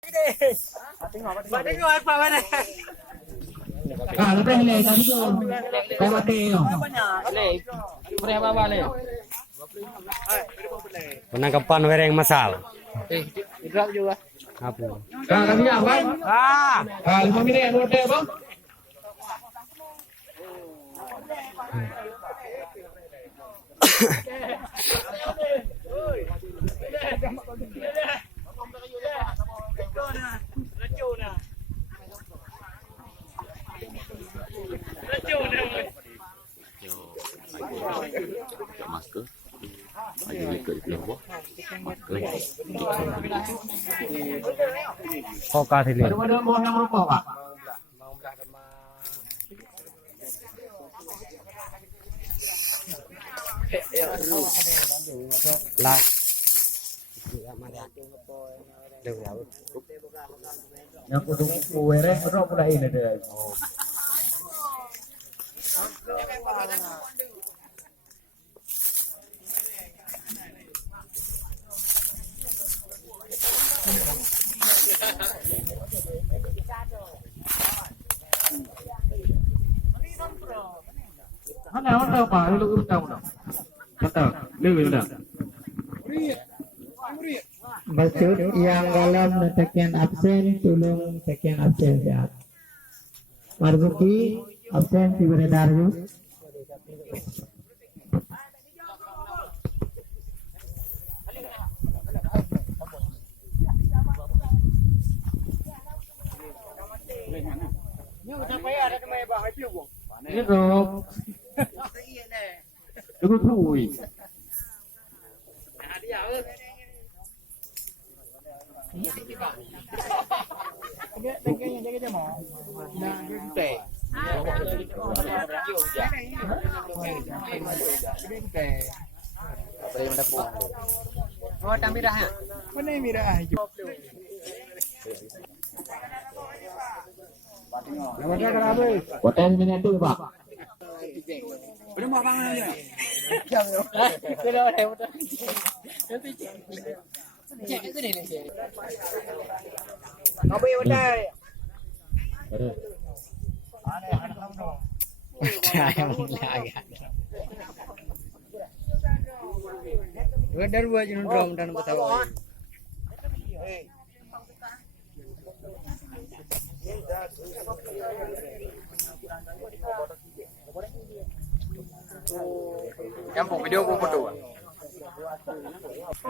Tengok apa mana? Lebih le tadi tu. Lewat tu. Berapa balik? Penangkapan wereng masal. Drop juga. Apa? Tadi apa? 5 minit dua teh bang. Masker. Ada lekar di bawah. Masker. Kok kasih lihat? Ada mau yang rokok pak? Lah. Yang kudu wereng rokok pula ini deh. Mana pak? Lu urut tahu tak? Betul. Lu sudah. Maksud yang dalam sekian absen tolong sekian absen ya. Marzuki absen di beredarnya. Ini rok. Lu thui. Oh, tak mirah ha? Mana mirah? Hotel minit tu pak. Kau boleh udah. Udah buat jenundrom dan betawa. Campur video pun foto.